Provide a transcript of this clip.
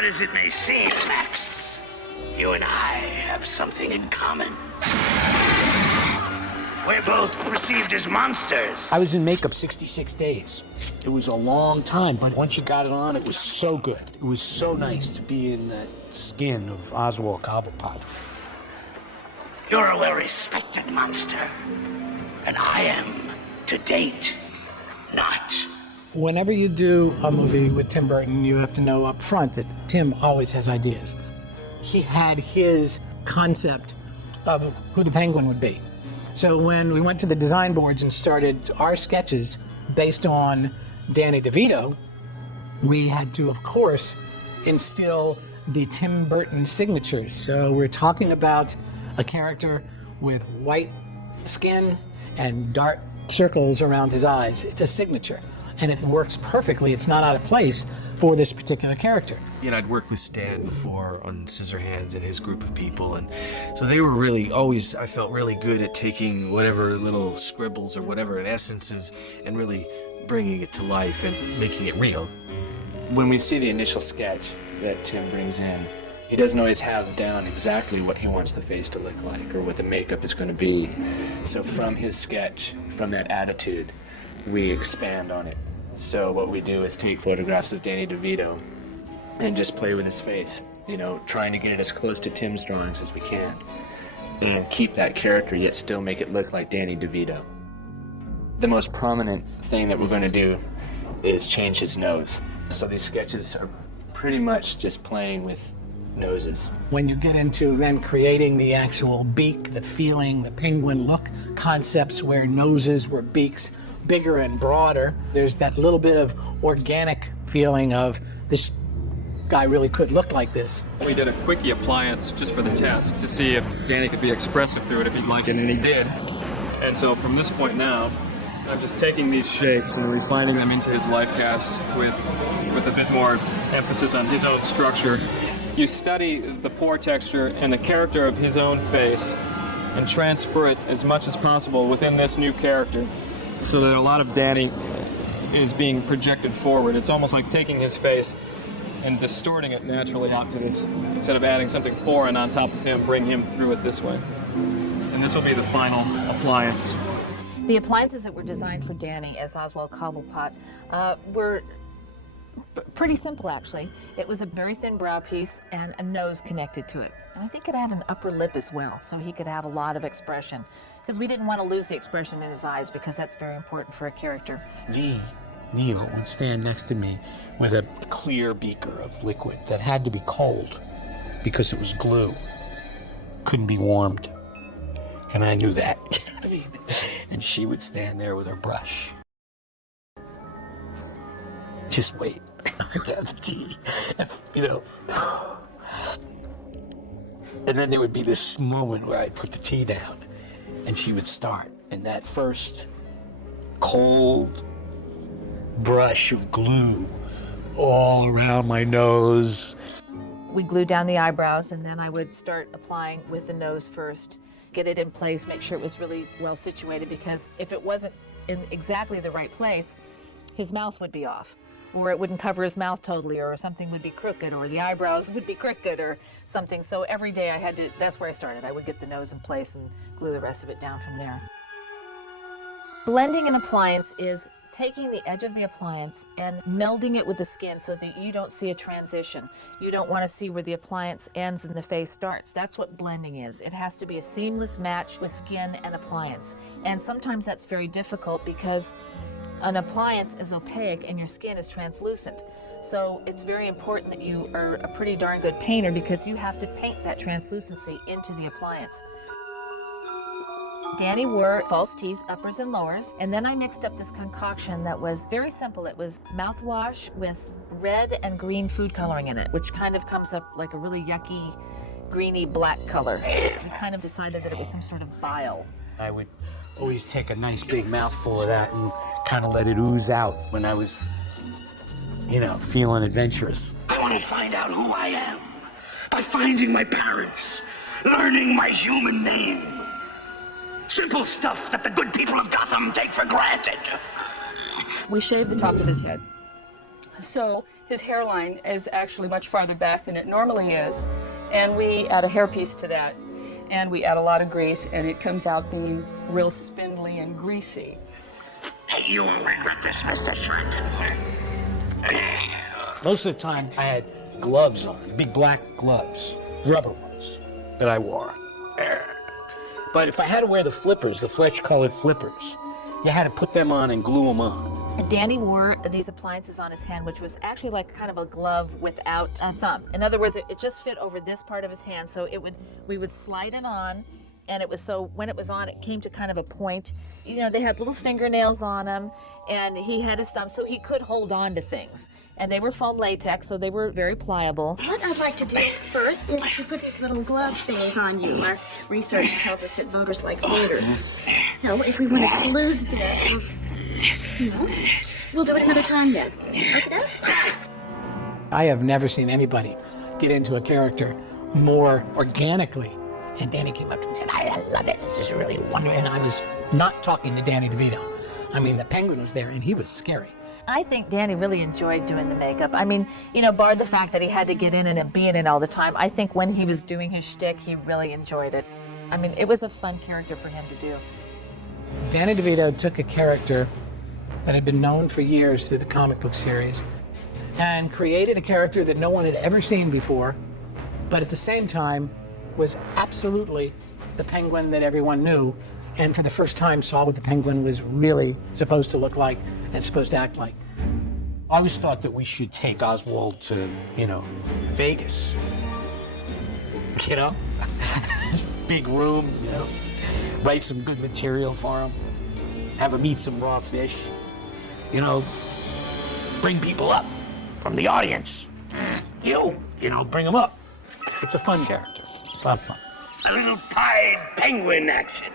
odd as it may seem, Max, you and I have something in common. We're both perceived as monsters. I was in makeup 66 days. It was a long time, but once you got it on, it was so good. It was so nice to be in that skin of Oswald Cobblepot. You're a well-respected monster, and I am, to date, not. Whenever you do a movie with Tim Burton, you have to know up front that Tim always has ideas. He had his concept of who the Penguin would be. So when we went to the design boards and started our sketches based on Danny DeVito, we had to, of course, instill the Tim Burton signatures. So we're talking about a character with white skin and dark circles around his eyes. It's a signature, and it works perfectly. It's not out of place for this particular character. You know, I'd worked with Stan before on Scissorhands and his group of people, and so they were really always, I felt really good at taking whatever little scribbles or whatever essences and really bringing it to life and making it real. When we see the initial sketch that Tim brings in, he doesn't always have down exactly what he wants the face to look like or what the makeup is going to be. So from his sketch, from that attitude, we expand on it. So what we do is take photographs of Danny DeVito and just play with his face, you know, trying to get it as close to Tim's drawings as we can and keep that character yet still make it look like Danny DeVito. The most prominent thing that we're going to do is change his nose. So these sketches are pretty much just playing with noses. When you get into then creating the actual beak, the feeling, the penguin look, concepts where noses were beaks, bigger and broader, there's that little bit of organic feeling of this guy really could look like this. We did a quickie appliance just for the test to see if Danny could be expressive through it if he'd like it, and he did. And so from this point now, I'm just taking these shapes and refining them into his life cast with a bit more emphasis on his own structure. You study the pore texture and the character of his own face and transfer it as much as possible within this new character so that a lot of Danny is being projected forward. It's almost like taking his face and distorting it naturally out to this, instead of adding something foreign on top of him, bring him through it this way. And this will be the final appliance. The appliances that were designed for Danny as Oswald Cobblepot were pretty simple, actually. It was a very thin brow piece and a nose connected to it. And I think it had an upper lip as well, so he could have a lot of expression. Because we didn't want to lose the expression in his eyes, because that's very important for a character. Neil would stand next to me with a clear beaker of liquid that had to be cold because it was glue. Couldn't be warmed. And I knew that, you know what I mean? And she would stand there with her brush. Just wait. I would have tea, you know. And then there would be this moment where I'd put the tea down and she would start. And that first cold brush of glue all around my nose. We glued down the eyebrows, and then I would start applying with the nose first, get it in place, make sure it was really well situated, because if it wasn't in exactly the right place, his mouth would be off, or it wouldn't cover his mouth totally, or something would be crooked, or the eyebrows would be crooked, or something. So every day I had to, that's where I started. I would get the nose in place and glue the rest of it down from there. Blending an appliance is taking the edge of the appliance and melding it with the skin so that you don't see a transition. You don't want to see where the appliance ends and the face starts. That's what blending is. It has to be a seamless match with skin and appliance. And sometimes that's very difficult because an appliance is opaque and your skin is translucent. So it's very important that you are a pretty darn good painter, because you have to paint that translucency into the appliance. Danny wore false teeth, uppers and lowers, and then I mixed up this concoction that was very simple. It was mouthwash with red and green food coloring in it, which kind of comes up like a really yucky, greeny black color. We kind of decided that it was some sort of bile. I would always take a nice big mouthful of that and kind of let it ooze out when I was, you know, feeling adventurous. I want to find out who I am by finding my parents, learning my human name. Simple stuff that the good people of Gotham take for granted. We shaved the top of his head. So his hairline is actually much farther back than it normally is. And we add a hairpiece to that. And we add a lot of grease, and it comes out being real spindly and greasy. Hey, you won't regret this, Mr. Shrek. Most of the time, I had gloves on, big black gloves, rubber ones, that I wore. But if I had to wear the flippers, the flesh-colored flippers, you had to put them on and glue them on. Danny wore these appliances on his hand, which was actually like kind of a glove without a thumb. In other words, it just fit over this part of his hand, so we would slide it on, and it was so when it was on, it came to kind of a point. You know, they had little fingernails on them, and he had his thumb, so he could hold on to things. And they were foam latex, so they were very pliable. What I'd like to do first is to put these little glove things on you. Our research tells us that voters like voters. So if we want to just lose this, we'll do it another time then. Okay? I have never seen anybody get into a character more organically. And Danny came up to me and said, I love it. This is really wonderful. And I was not talking to Danny DeVito. I mean, the Penguin was there, and he was scary. I think Danny really enjoyed doing the makeup. I mean, you know, bar the fact that he had to get in and be in it all the time, I think when he was doing his shtick, he really enjoyed it. I mean, it was a fun character for him to do. Danny DeVito took a character that had been known for years through the comic book series and created a character that no one had ever seen before, but at the same time was absolutely the Penguin that everyone knew, and for the first time saw what the Penguin was really supposed to look like and supposed to act like. I always thought that we should take Oswald to, Vegas. This big room, write some good material for him, have him eat some raw fish, bring people up from the audience. Bring them up. It's a fun character. A lot of fun. A little Pied Penguin action.